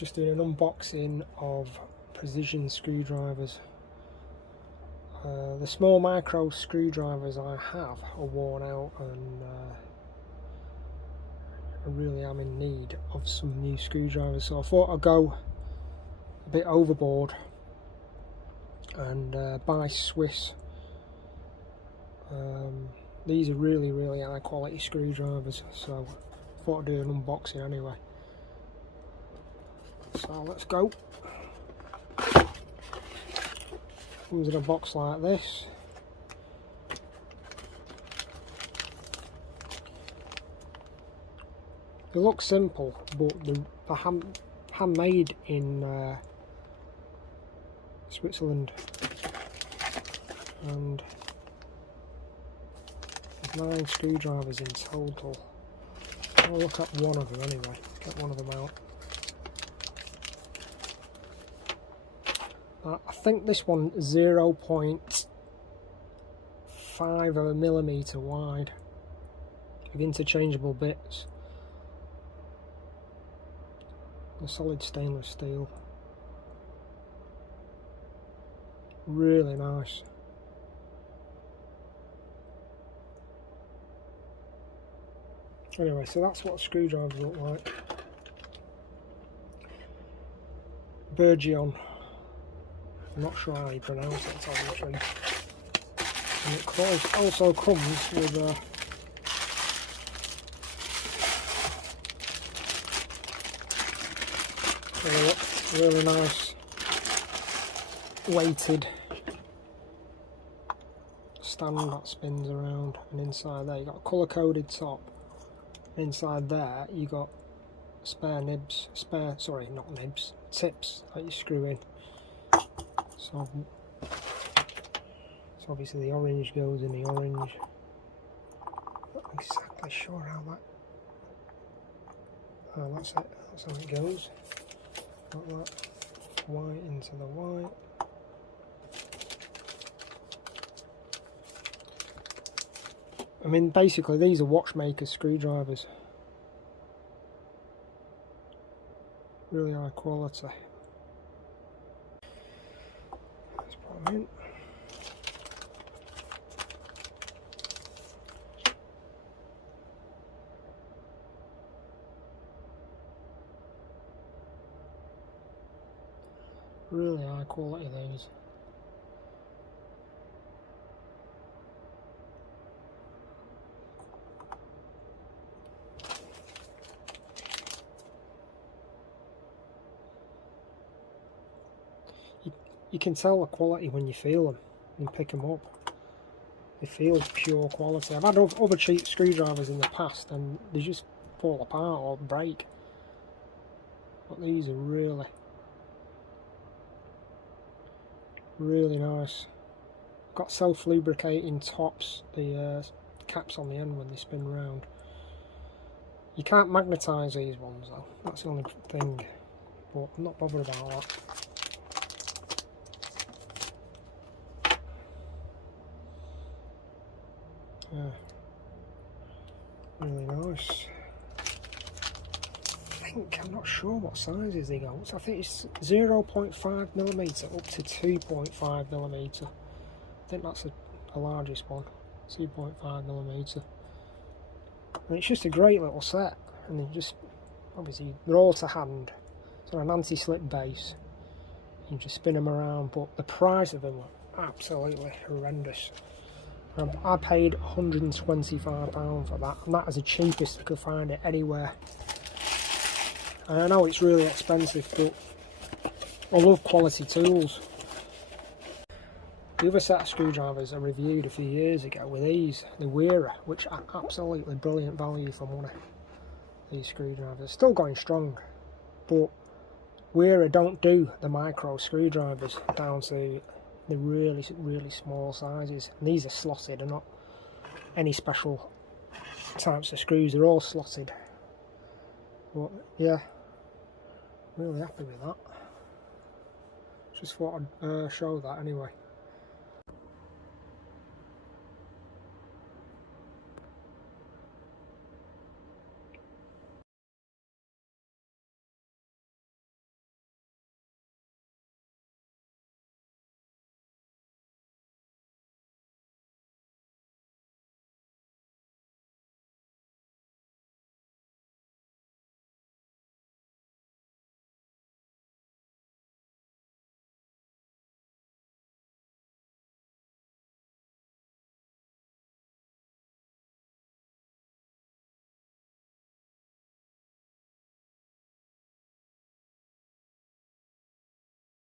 just doing an unboxing of precision screwdrivers. The small micro screwdrivers I have are worn out, and I really am in need of some new screwdrivers, so I thought I'd go a bit overboard and buy Swiss. These are really high quality screwdrivers, so I thought I'd do an unboxing anyway. So let's go. Comes in a box like this. They look simple, but they're handmade in Switzerland, and there's 9 screwdrivers in total. I'll look at one of them anyway, get one of them out. I think this one is 0.5 of a millimetre wide, with interchangeable bits. A solid stainless steel. Really nice. Anyway, so that's what screwdrivers look like. Bergeon. I'm not sure how you pronounce it, to tell you the truth. And it also comes with a really nice weighted stand that spins around, and inside there you got a colour coded top. Inside there you got spare nibs, tips that you screw in. So obviously the orange goes in the orange. Not exactly sure how that. Oh, that's it. That's how it goes. Like that. White into the white. I mean, basically these are watchmaker screwdrivers. Really high quality. Let's put them in. Really high quality these. You can tell the quality when you feel them and pick them up. They feel pure quality. I've had other cheap screwdrivers in the past and they just fall apart or break. But these are really nice. Got self-lubricating tops, the caps on the end when they spin round. You can't magnetise these ones though, that's the only thing, but I'm not bothered about that. Yeah, really nice. I'm not sure what sizes they go. So I think it's 0.5mm up to 2.5mm. I think that's the largest one, 2.5mm. And it's just a great little set. And they just, obviously, they're all to hand. It's on an anti-slip base. You just spin them around, but the price of them are absolutely horrendous. I paid £125 for that, and that is the cheapest I could find it anywhere. And I know it's really expensive, but I love quality tools. The other set of screwdrivers I reviewed a few years ago were these, the Wearer, which are absolutely brilliant value for money. These screwdrivers, still going strong, but Wearer don't do the micro screwdrivers down to the really small sizes. And these are slotted, they're not any special types of screws, they're all slotted. But yeah, really happy with that. Just thought I'd show that anyway.